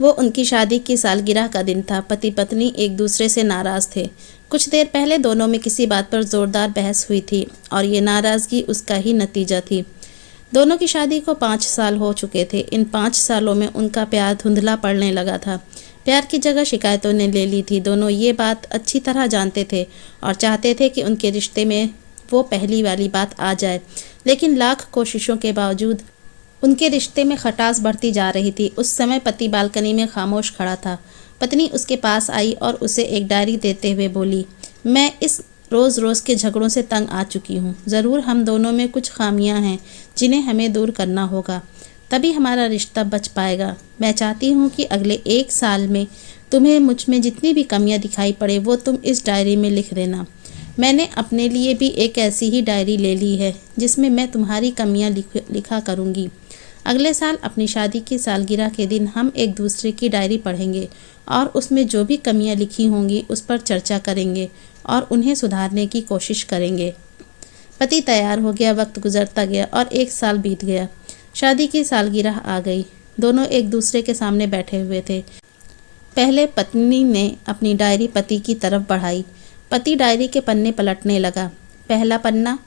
वो उनकी शादी की सालगिरह का दिन था। पति पत्नी एक दूसरे से नाराज़ थे। कुछ देर पहले दोनों में किसी बात पर ज़ोरदार बहस हुई थी और ये नाराज़गी उसका ही नतीजा थी। दोनों की शादी को 5 साल हो चुके थे। इन 5 सालों में उनका प्यार धुंधला पड़ने लगा था। प्यार की जगह शिकायतों ने ले ली थी। दोनों ये बात अच्छी तरह जानते थे और चाहते थे कि उनके रिश्ते में वो पहली वाली बात आ जाए, लेकिन लाख कोशिशों के बावजूद उनके रिश्ते में खटास बढ़ती जा रही थी। उस समय पति बालकनी में खामोश खड़ा था। पत्नी उसके पास आई और उसे एक डायरी देते हुए बोली, मैं इस रोज़ रोज़ के झगड़ों से तंग आ चुकी हूँ। ज़रूर हम दोनों में कुछ खामियां हैं जिन्हें हमें दूर करना होगा, तभी हमारा रिश्ता बच पाएगा। मैं चाहती हूँ कि अगले 1 साल में तुम्हें मुझ में जितनी भी कमियाँ दिखाई पड़े वो तुम इस डायरी में लिख देना। मैंने अपने लिए भी एक ऐसी ही डायरी ले ली है जिसमें मैं तुम्हारी कमियाँ लिखा करूँगी। अगले साल अपनी शादी की सालगिरह के दिन हम एक दूसरे की डायरी पढ़ेंगे और उसमें जो भी कमियां लिखी होंगी उस पर चर्चा करेंगे और उन्हें सुधारने की कोशिश करेंगे। पति तैयार हो गया। वक्त गुजरता गया और 1 साल बीत गया। शादी की सालगिरह आ गई। दोनों एक दूसरे के सामने बैठे हुए थे। पहले पत्नी ने अपनी डायरी पति की तरफ बढ़ाई। पति डायरी के पन्ने पलटने लगा। पहला पन्ना,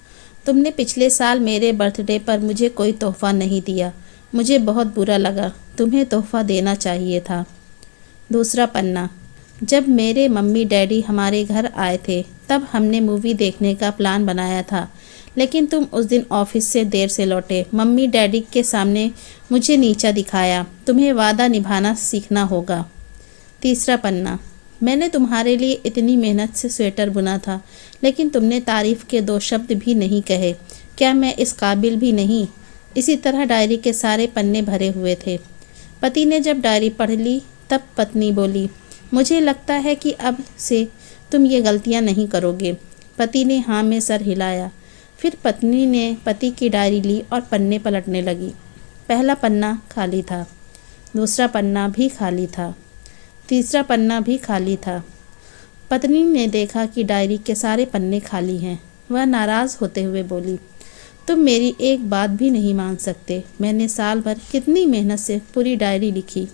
तुमने पिछले साल मेरे बर्थडे पर मुझे कोई तोहफा नहीं दिया। मुझे बहुत बुरा लगा। तुम्हें तोहफा देना चाहिए था। दूसरा पन्ना, जब मेरे मम्मी डैडी हमारे घर आए थे तब हमने मूवी देखने का प्लान बनाया था, लेकिन तुम उस दिन ऑफिस से देर से लौटे। मम्मी डैडी के सामने मुझे नीचा दिखाया। तुम्हें वादा निभाना सीखना होगा। तीसरा पन्ना, मैंने तुम्हारे लिए इतनी मेहनत से स्वेटर बुना था, लेकिन तुमने तारीफ़ के 2 शब्द भी नहीं कहे। क्या मैं इस काबिल भी नहीं? इसी तरह डायरी के सारे पन्ने भरे हुए थे। पति ने जब डायरी पढ़ ली तब पत्नी बोली, मुझे लगता है कि अब से तुम ये गलतियां नहीं करोगे। पति ने हाँ में सर हिलाया। फिर पत्नी ने पति की डायरी ली और पन्ने पलटने लगी। पहला पन्ना खाली था। दूसरा पन्ना भी खाली था। तीसरा पन्ना भी खाली था। पत्नी ने देखा कि डायरी के सारे पन्ने खाली हैं। वह नाराज़ होते हुए बोली, तुम मेरी एक बात भी नहीं मान सकते। मैंने साल भर कितनी मेहनत से पूरी डायरी लिखी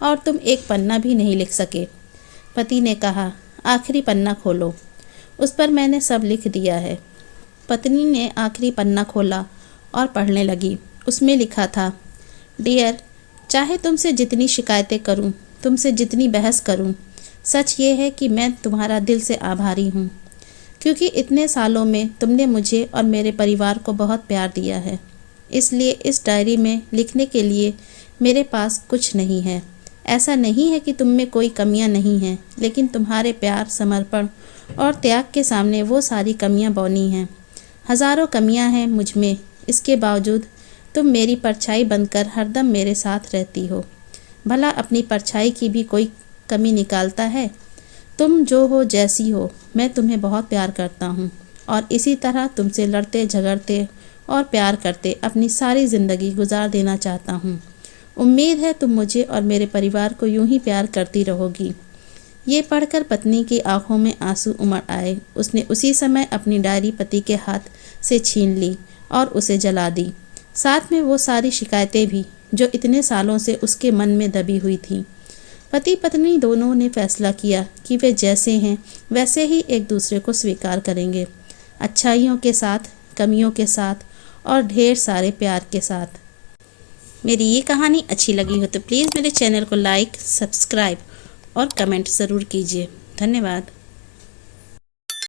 और तुम एक पन्ना भी नहीं लिख सके। पति ने कहा, आखिरी पन्ना खोलो, उस पर मैंने सब लिख दिया है। पत्नी ने आखिरी पन्ना खोला और पढ़ने लगी। उसमें लिखा था, डियर, चाहे तुमसे जितनी शिकायतें करूं, तुमसे जितनी बहस करूं, सच ये है कि मैं तुम्हारा दिल से आभारी हूं, क्योंकि इतने सालों में तुमने मुझे और मेरे परिवार को बहुत प्यार दिया है। इसलिए इस डायरी में लिखने के लिए मेरे पास कुछ नहीं है। ऐसा नहीं है कि तुम में कोई कमियां नहीं हैं, लेकिन तुम्हारे प्यार, समर्पण और त्याग के सामने वो सारी कमियां बौनी हैं। हज़ारों कमियां हैं मुझ में, इसके बावजूद तुम मेरी परछाई बनकर हरदम मेरे साथ रहती हो। भला अपनी परछाई की भी कोई कमी निकालता है? तुम जो हो, जैसी हो, मैं तुम्हें बहुत प्यार करता हूँ और इसी तरह तुमसे लड़ते झगड़ते और प्यार करते अपनी सारी ज़िंदगी गुजार देना चाहता हूँ। उम्मीद है तुम मुझे और मेरे परिवार को यूं ही प्यार करती रहोगी। ये पढ़कर पत्नी की आंखों में आंसू उमड़ आए। उसने उसी समय अपनी डायरी पति के हाथ से छीन ली और उसे जला दी, साथ में वो सारी शिकायतें भी जो इतने सालों से उसके मन में दबी हुई थीं। पति पत्नी दोनों ने फैसला किया कि वे जैसे हैं वैसे ही एक दूसरे को स्वीकार करेंगे, अच्छाइयों के साथ, कमियों के साथ और ढेर सारे प्यार के साथ। मेरी ये कहानी अच्छी लगी हो तो प्लीज़ मेरे चैनल को लाइक, सब्सक्राइब और कमेंट ज़रूर कीजिए। धन्यवाद।